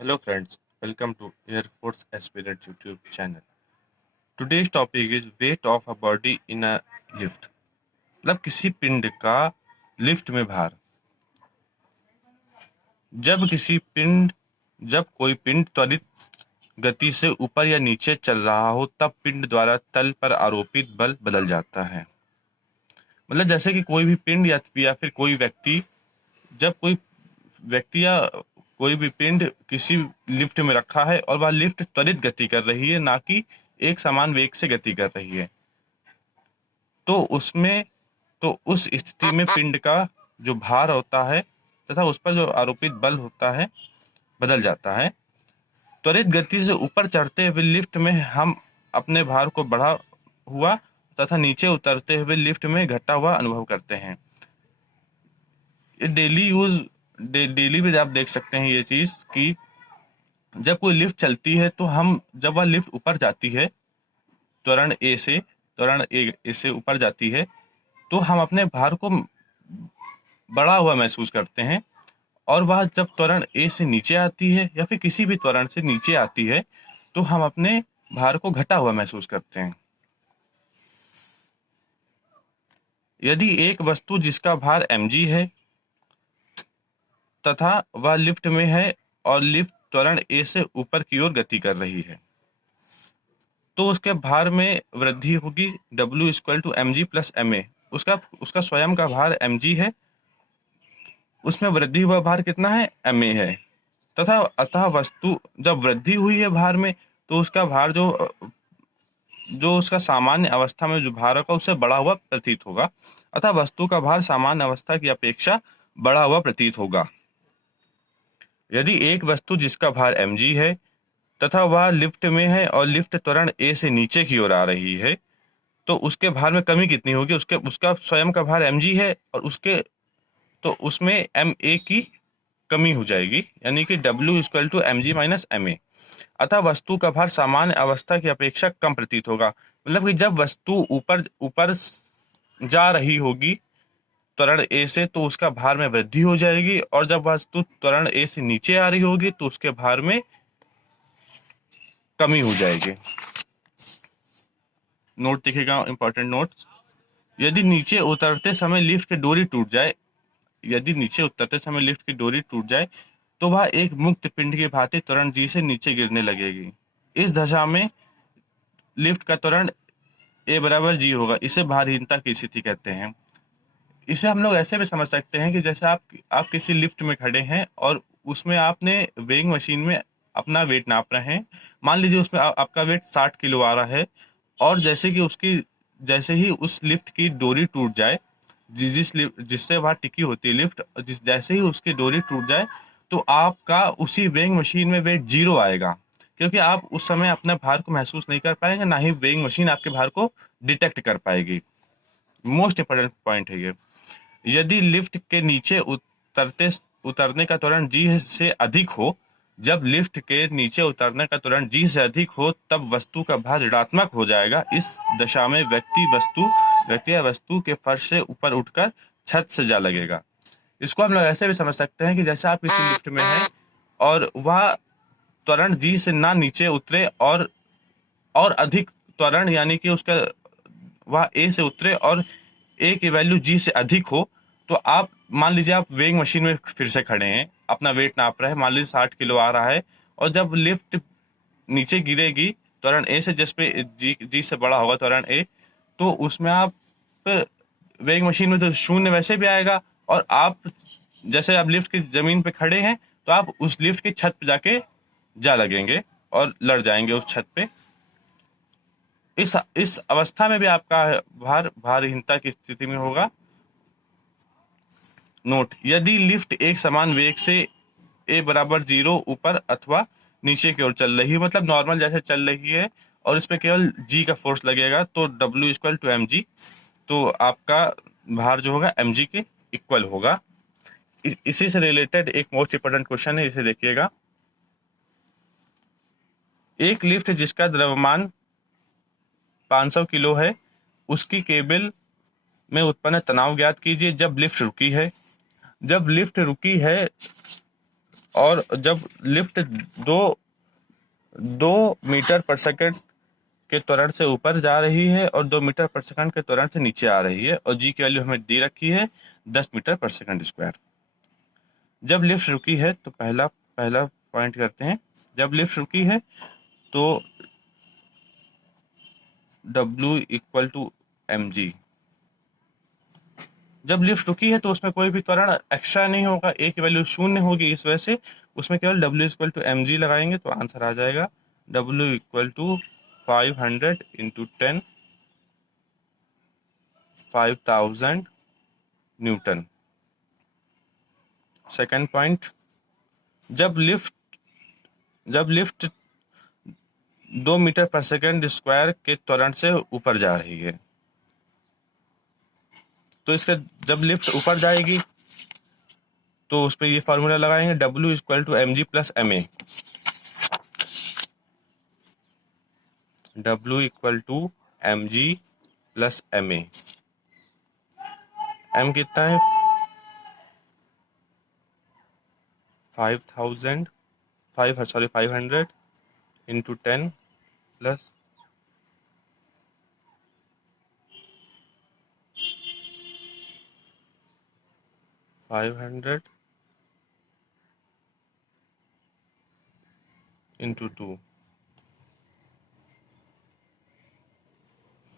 Hello friends, welcome to Air Force Aspirant YouTube channel. Today's topic is weight of a body in a lift. मतलब किसी पिंड का lift में भार। जब कोई पिंड त्वरित गति से ऊपर या नीचे चल रहा हो तब पिंड द्वारा तल पर आरोपित बल बदल जाता है। मतलब जैसे कि कोई भी पिंड या फिर कोई व्यक्ति, जब कोई व्यक्ति या कोई भी पिंड किसी लिफ्ट में रखा है और वह लिफ्ट त्वरित गति कर रही है, ना कि एक समान वेग से गति कर रही है, तो उसमें तो उस स्थिति में पिंड का जो भार होता है तथा उस पर जो आरोपित बल होता है बदल जाता है। त्वरित गति से ऊपर चढ़ते हुए लिफ्ट में हम अपने भार को बढ़ा हुआ तथा नीचे उतरते हुए लिफ्ट में घटा हुआ अनुभव करते हैं। ये डेली भी आप देख सकते हैं ये चीज कि जब कोई लिफ्ट चलती है तो जब वह लिफ्ट ऊपर जाती है, त्वरण ए से ऊपर जाती है, तो हम अपने भार को बढ़ा हुआ महसूस करते हैं। और वह जब त्वरण ए से नीचे आती है या फिर किसी भी त्वरण से नीचे आती है तो हम अपने भार को घटा हुआ महसूस करते हैं। यदि एक वस्तु जिसका भार mg है तथा वह लिफ्ट में है और लिफ्ट त्वरण ए से ऊपर की ओर गति कर रही है, तो उसके भार में वृद्धि होगी। W equal to M G plus M A. उसका स्वयं का भार mg है, उसमें वृद्धि हुआ भार कितना है, ma है। तथा अतः वस्तु जब वृद्धि हुई है भार में, तो उसका भार जो जो उसका सामान्य अवस्था में जो भार होगा उससे बढ़ा हुआ प्रतीत होगा। अतः वस्तु का भार सामान्य अवस्था की अपेक्षा बढ़ा हुआ प्रतीत होगा। यदि एक वस्तु जिसका भार mg है तथा वह लिफ्ट में है और लिफ्ट त्वरण ए से नीचे की ओर आ रही है, तो उसके भार में कमी कितनी होगी, उसका स्वयं का भार mg है और तो उसमें ma की कमी हो जाएगी, यानी कि W equal to M G minus M A. अतः वस्तु का भार सामान्य अवस्था की अपेक्षा कम प्रतीत होगा। मतलब कि जब वस्तु ऊपर ऊपर जा रही होगी त्वरण ए से, तो उसका भार में वृद्धि हो जाएगी, और जब वस्तु त्वरण ए से नीचे आ रही होगी तो उसके भार में कमी हो जाएगी। नोट दिखेगा, इंपॉर्टेंट नोट। यदि नीचे उतरते समय लिफ्ट की डोरी टूट जाए यदि नीचे उतरते समय लिफ्ट की डोरी टूट जाए तो वह एक मुक्त पिंड की भांति त्वरण जी से नीचे गिरने लगेगी। इस दशा में लिफ्ट का त्वरण ए बराबर जी होगा। इसे भारहीनता की स्थिति कहते हैं। इसे हम लोग ऐसे भी समझ सकते हैं कि जैसे आप किसी लिफ्ट में खड़े हैं और उसमें आपने वेइंग मशीन में अपना वेट नाप रहे हैं। मान लीजिए उसमें आपका वेट 60 किलो आ रहा है, और जैसे ही उस लिफ्ट की डोरी टूट जाए, जिससे वह टिकी होती है लिफ्ट, जैसे ही उसकी डोरी टूट जाए तो आपका उसी वेइंग मशीन में वेट 0 आएगा, क्योंकि आप उस समय अपने भार को महसूस नहीं कर पाएंगे, ना ही वेइंग मशीन आपके भार को डिटेक्ट कर पाएगी। मोस्ट इंपॉर्टेंट पॉइंट है ये। यदि लिफ्ट के नीचे उतरने का त्वरण जी से अधिक हो जब लिफ्ट के नीचे उतरने का त्वरण जी से अधिक हो तब वस्तु का भार ऋणात्मक हो जाएगा। इस दशा में व्यक्ति या वस्तु के फर्श से ऊपर उठकर छत से जा लगेगा। इसको हम लोग ऐसे भी समझ सकते हैं कि जैसे आप किसी लिफ्ट में हैं और वह त्वरण जी से ना नीचे उतरे और अधिक त्वरण, यानी कि उसका वह ए से उतरे और ए की वैल्यू जी से अधिक हो, तो आप मान लीजिए आप वेइंग मशीन में फिर से खड़े हैं, अपना वेट नाप रहे हैं, मान लीजिए 60 किलो आ रहा है, और जब लिफ्ट नीचे गिरेगी त्वरण ए से, जिस पे जी से बड़ा होगा त्वरण ए, तो उसमें आप वेइंग मशीन में तो शून्य वैसे भी आएगा, और आप जैसे आप लिफ्ट की जमीन पे खड़े हैं तो आप उस लिफ्ट की छत पे जाके जा लगेंगे और लड़ जाएंगे उस छत पे। इस अवस्था में भी आपका भारहीनता की स्थिति में होगा। नोट, यदि लिफ्ट एक समान वेग से ए बराबर 0 ऊपर अथवा नीचे की ओर चल रही है, मतलब नॉर्मल जैसे चल रही है, और इस पे केवल जी का फोर्स लगेगा, तो W equal to M G, तो आपका भार जो होगा mg के इक्वल होगा। इसी से रिलेटेड एक मोस्ट इंपोर्टेंट क्वेश्चन है, इसे देखिएगा। एक लिफ्ट जिसका द्रव्यमान 500 किलो है, उसकी केबल में उत्पन्न तनाव ज्ञात कीजिए जब लिफ्ट रुकी है। जब लिफ्ट रुकी है और जब लिफ्ट 2 मीटर पर सेकंड के त्वरण से ऊपर जा रही है और 2 मीटर पर सेकंड के त्वरण से नीचे आ रही है, और जी की वैल्यू हमें दे रखी है 10 मीटर पर सेकंड स्क्वायर। जब लिफ्ट रुकी है तो पहला पहला पॉइंट करते हैं। जब लिफ्ट रुकी है तो W इक्वल टू mg। जब लिफ्ट रुकी है तो उसमें कोई भी त्वरण एक्स्ट्रा नहीं होगा, ए की वैल्यू 0 होगी, इस वजह से उसमें केवल W इक्वल टू mg लगाएंगे तो आंसर आ जाएगा W equal to 500 into 10 5000 newton. Second point, जब लिफ्ट 2 मीटर पर सेकंड स्क्वायर के त्वरण से ऊपर जा रही है, तो इसका जब लिफ्ट ऊपर जाएगी तो उस पर ये फार्मूला लगाएंगे W equal to mg plus ma। W equal to mg plus ma। m कितना है 500 into 10 plus 500 into 2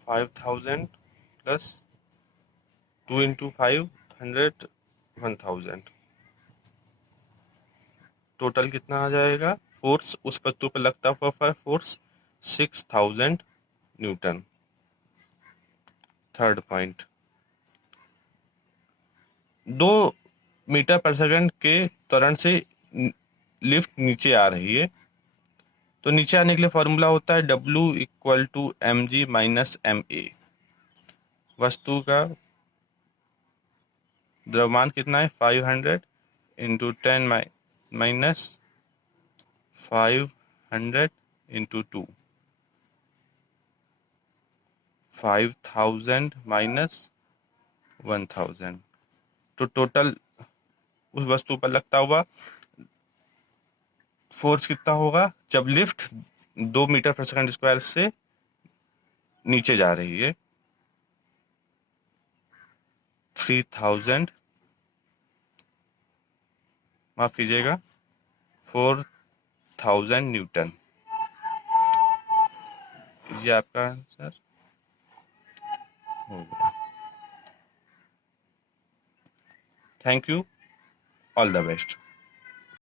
5000 plus 2 into 500 1000। Total कितना आ जाएगा? फोर्स उस वस्तु पर लगता हुआ force 6000 newton. Third point, 2 metre पर सेकंड के त्वरण से लिफ्ट नीचे आ रही है, तो नीचे आने के लिए फॉर्मूला होता है W equal to mg minus ma। वस्तु का द्रव्यमान कितना है 500 इंटू 10 माइनस 500 इंटू 2 5000 माइनस 1000। तो टोटल उस वस्तु पर लगता हुआ फोर्स कितना होगा जब लिफ्ट 2 मीटर पर सेकंड स्क्वायर से नीचे जा रही है? 3000, माफ कीजिएगा 4000 न्यूटन। ये आपका आंसर हो गया। Thank you, all the best.